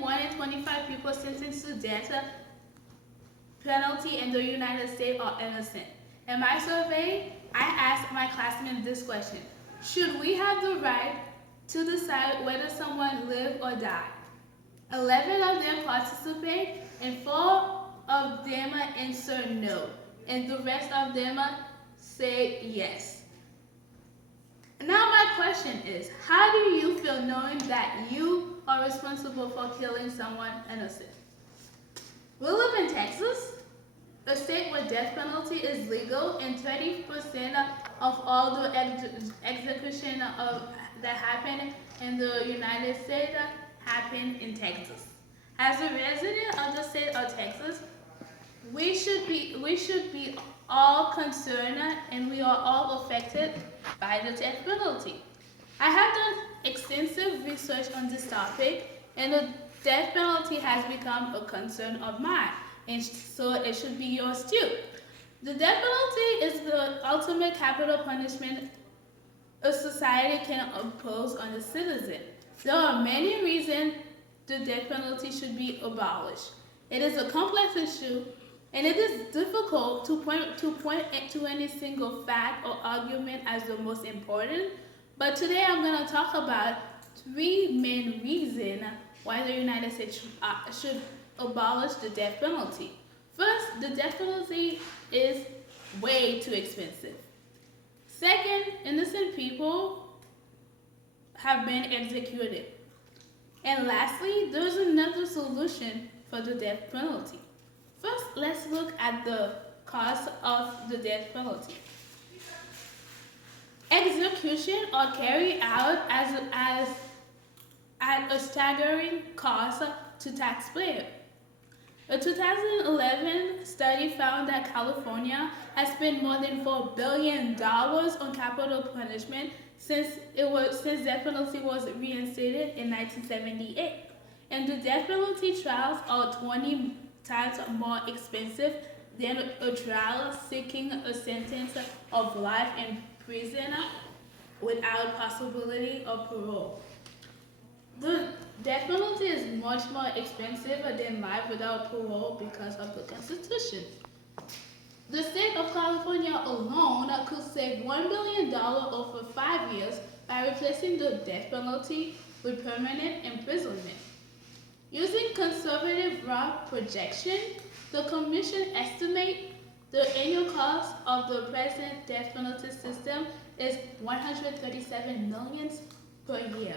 1 in 25 people sentenced to death penalty in the United States are innocent. In my survey, I asked my classmates this question: should we have the right to decide whether someone live or die? 11 of them participate, and 4 of them answer no, and the rest of them say yes. Now my question is, how do you feel knowing that you are responsible for killing someone innocent? We live in Texas, a state where death penalty is legal, and 30% of all the execution that happen in the United States happen in Texas. As a resident of the state of Texas, we should be all concerned, and we are all affected by the death penalty. I have done extensive research on this topic, and the death penalty has become a concern of mine, and so it should be yours too. The death penalty is the ultimate capital punishment a society can impose on a citizen. There are many reasons the death penalty should be abolished. It is a complex issue, and it is difficult to point to any single fact or argument as the most important. But today I'm going to talk about 3 main reasons why the United States should abolish the death penalty. First, the death penalty is way too expensive. Second, innocent people have been executed. And lastly, there's another solution for the death penalty. First, let's look at the cost of the death penalty. Execution are carried out at a staggering cost to taxpayers. A 2011 study found that California has spent more than $4 billion on capital punishment since death penalty was reinstated in 1978. And the death penalty trials are 20 times more expensive than a trial seeking a sentence of life in prison without possibility of parole. The death penalty is much more expensive than life without parole because of the Constitution. The state of California alone could save $1 billion over 5 years by replacing the death penalty with permanent imprisonment. Using conservative rough projection, the Commission estimates the annual cost of the present death penalty system is $137 million per year.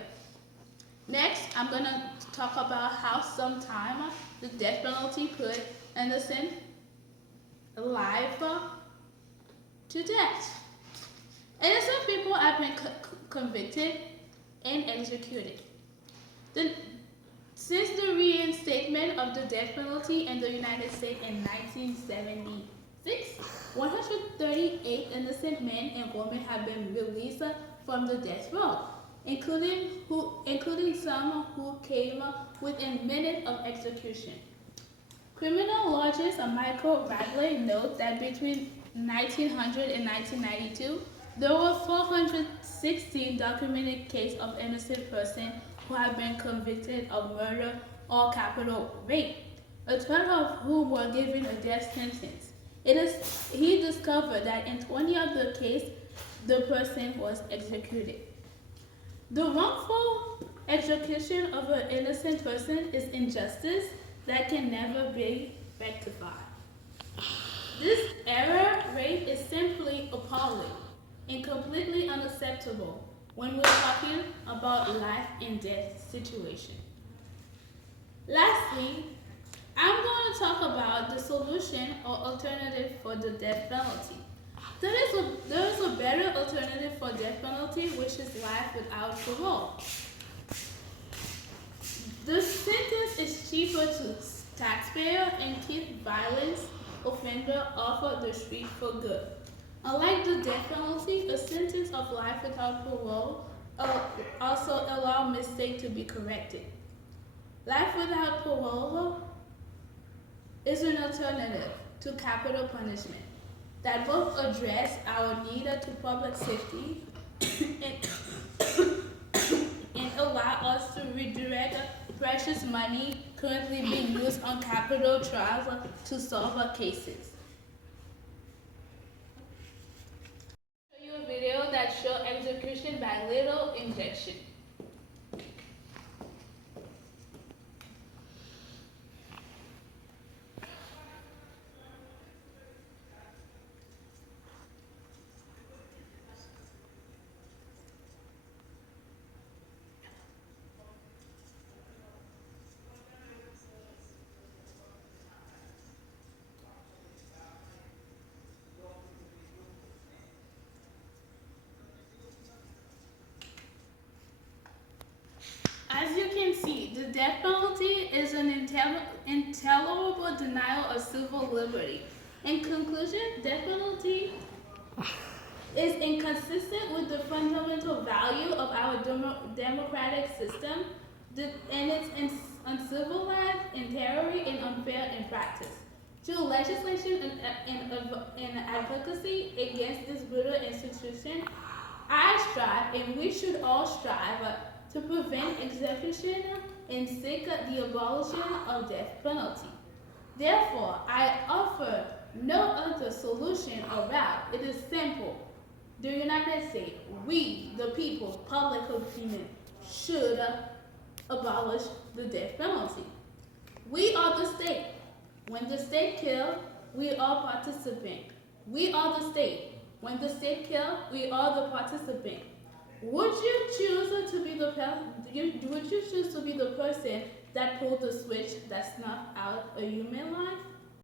Next, I'm going to talk about how sometimes the death penalty put innocent life to death. Innocent people have been convicted and executed. Since the reinstatement of the death penalty in the United States in 1976, 138 innocent men and women have been released from the death row, including some who came within minutes of execution. Criminologist Michael Radley notes that between 1900 and 1992, there were 416 documented cases of innocent persons who have been convicted of murder or capital rape, a 12 of whom were given a death sentence. He discovered that in 20 of the cases, the person was executed. The wrongful execution of an innocent person is injustice that can never be rectified. This error rate is simply appalling and completely unacceptable when we're talking about life and death situation. Lastly, I'm going to talk about the solution or alternative for the death penalty. There is a better alternative for death penalty, which is life without parole. The sentence is cheaper to taxpayer and keep violence offender off the street for good. Unlike the death penalty, a sentence of life without parole also allows mistakes to be corrected. Life without parole is an alternative to capital punishment that both address our need to public safety and allow us to redirect precious money currently being used on capital trials to solve cases. Show you a video that shows execution by lethal injection. As you can see, the death penalty is an intolerable denial of civil liberty. In conclusion, death penalty is inconsistent with the fundamental value of our democratic system, and it's uncivilized, interior, and unfair in practice. Through legislation and advocacy against this brutal institution, I strive, and we should all strive, to prevent execution and seek the abolition of death penalty. Therefore, I offer no other solution or route. It is simple. The United States, we, the people, public opinion, should abolish the death penalty. We are the state. When the state kills, we are participant. We are the state. When the state kills, we are the participant. Would you choose to be the person that pulled the switch that snuffed out a human life?